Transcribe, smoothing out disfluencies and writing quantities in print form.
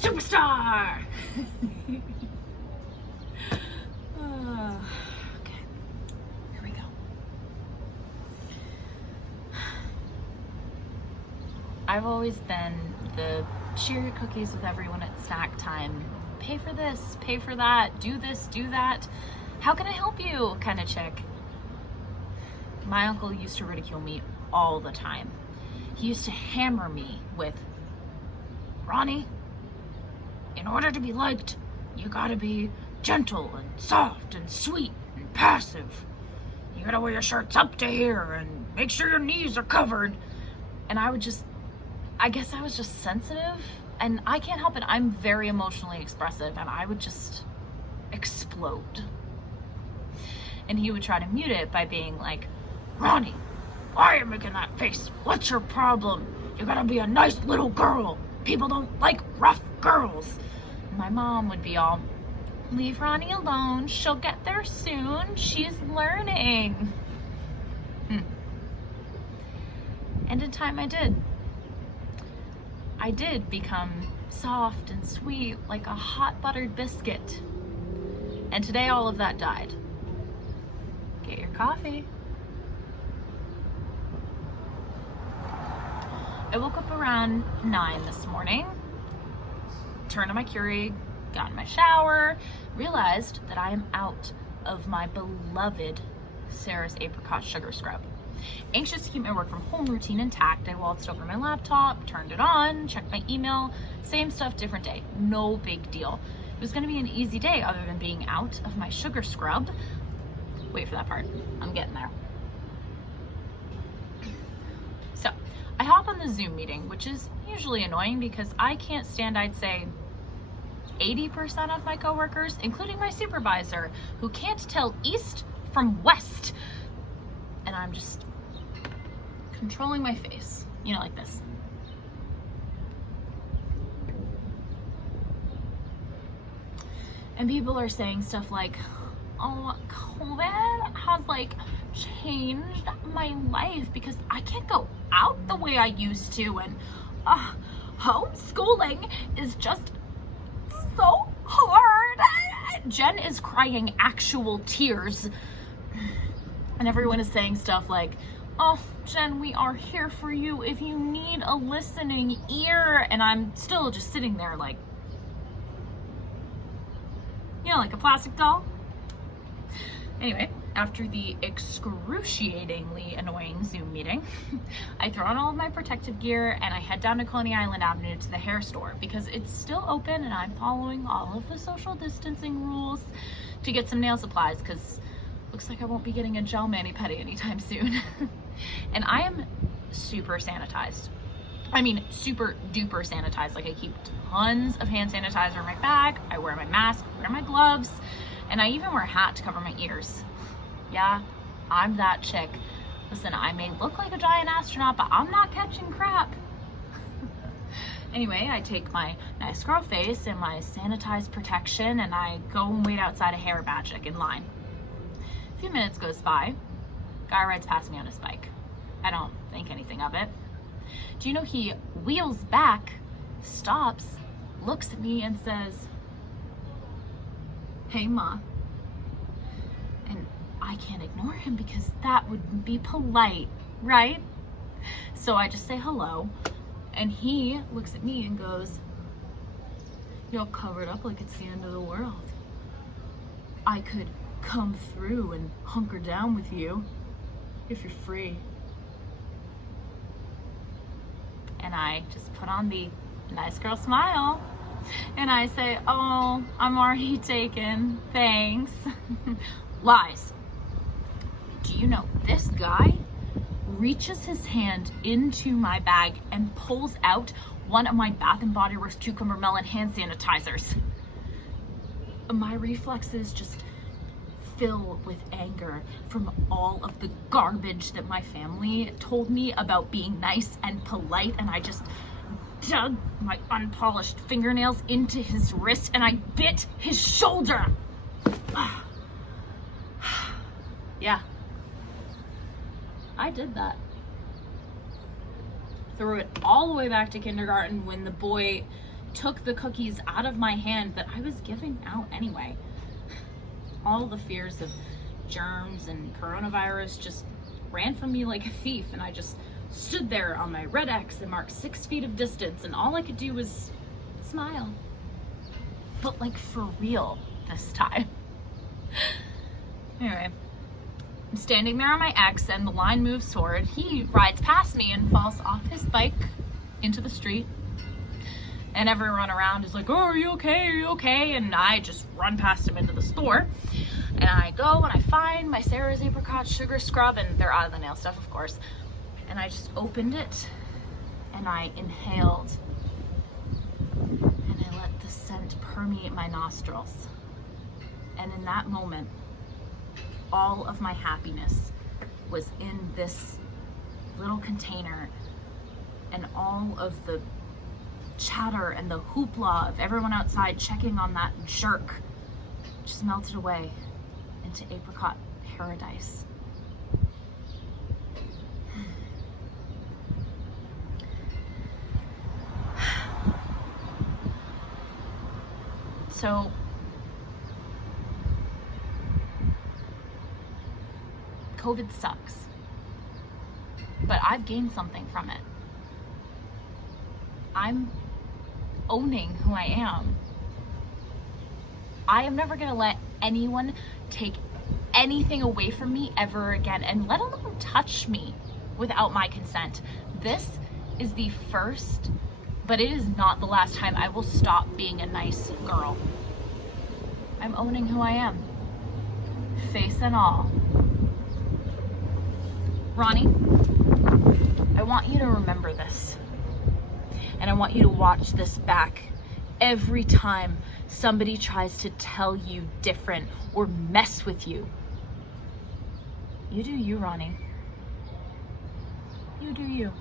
Superstar! Okay, here we go. I've always been the share your cookies with everyone at snack time. Pay for this, pay for that, do this, do that. How can I help you kind of chick. My uncle used to ridicule me all the time. He used to hammer me with, Roni, in order to be liked, you gotta be gentle and soft and sweet and passive. You gotta wear your shirts up to here and make sure your knees are covered. And I guess I was just sensitive, and I can't help it. I'm very emotionally expressive, and I would just explode. And he would try to mute it by being like, Roni, why are you making that face? What's your problem? You gotta be a nice little girl. People don't like rough girls. And my mom would be all, leave Roni alone. She'll get there soon. She's learning. And in time I did. I did become soft and sweet like a hot buttered biscuit. And today all of that died. Get your coffee. I woke up around 9 this morning, turned on my Keurig, got in my shower, realized that I am out of my beloved Sarah's Apricot Sugar Scrub. Anxious to keep my work from home routine intact, I waltzed over to my laptop, turned it on, checked my email, same stuff, different day. No big deal. It was gonna be an easy day other than being out of my sugar scrub. Wait for that part, I'm getting there. So, I hop on the Zoom meeting, which is usually annoying because I can't stand, I'd say, 80% of my coworkers, including my supervisor, who can't tell east from west. And I'm just controlling my face, like this. And people are saying stuff like, oh, COVID has changed my life because I can't go out the way I used to, and homeschooling is just so hard. Jen is crying actual tears, and everyone is saying stuff like, oh, Jen, we are here for you if you need a listening ear. And I'm still just sitting there like a plastic doll. Anyway, after the excruciatingly annoying Zoom meeting, I throw on all of my protective gear and I head down to Coney Island Avenue to the hair store because it's still open and I'm following all of the social distancing rules to get some nail supplies because looks like I won't be getting a gel mani-pedi anytime soon. And I am super sanitized. I mean, super duper sanitized. I keep tons of hand sanitizer in my bag. I wear my mask, wear my gloves, and I even wear a hat to cover my ears. Yeah, I'm that chick. Listen, I may look like a giant astronaut, but I'm not catching crap. Anyway, I take my nice girl face and my sanitized protection and I go and wait outside a Hair Magic in line. A few minutes goes by. Guy rides past me on his bike. I don't think anything of it. Do you know he wheels back, stops, looks at me and says, hey ma. And I can't ignore him because that would be polite, right? So I just say hello and he looks at me and goes, you're all covered up like it's the end of the world. I could come through and hunker down with you if you're free. And I just put on the nice girl smile and I say, oh, I'm already taken, thanks. Lies. Do you know this guy reaches his hand into my bag and pulls out one of my Bath & Body Works cucumber melon hand sanitizers. My reflexes just fill with anger from all of the garbage that my family told me about being nice and polite, and I just dug my unpolished fingernails into his wrist and I bit his shoulder. Yeah, I did that. Threw it all the way back to kindergarten when the boy took the cookies out of my hand that I was giving out anyway. All the fears of germs and coronavirus just ran from me like a thief, and I just stood there on my red X and marked 6 feet of distance, and all I could do was smile. But like for real this time. Anyway, I'm standing there on my X and the line moves forward. He rides past me and falls off his bike into the street. And everyone around is like, oh, are you okay? Are you okay? And I just run past him into the store. And I go and I find my Sarah's Apricot Sugar Scrub, and they're out of the nail stuff, of course. And I just opened it and I inhaled. And I let the scent permeate my nostrils. And in that moment, all of my happiness was in this little container, and all of the chatter and the hoopla of everyone outside checking on that jerk just melted away into apricot paradise. So COVID sucks, but I've gained something from it. I'm owning who I am. I am never gonna let anyone take anything away from me ever again, and let alone touch me without my consent. This is the first, but it is not the last time I will stop being a nice girl. I'm owning who I am, face and all. Roni, I want you to remember this. And I want you to watch this back every time somebody tries to tell you different or mess with you. You do you, Roni. You do you.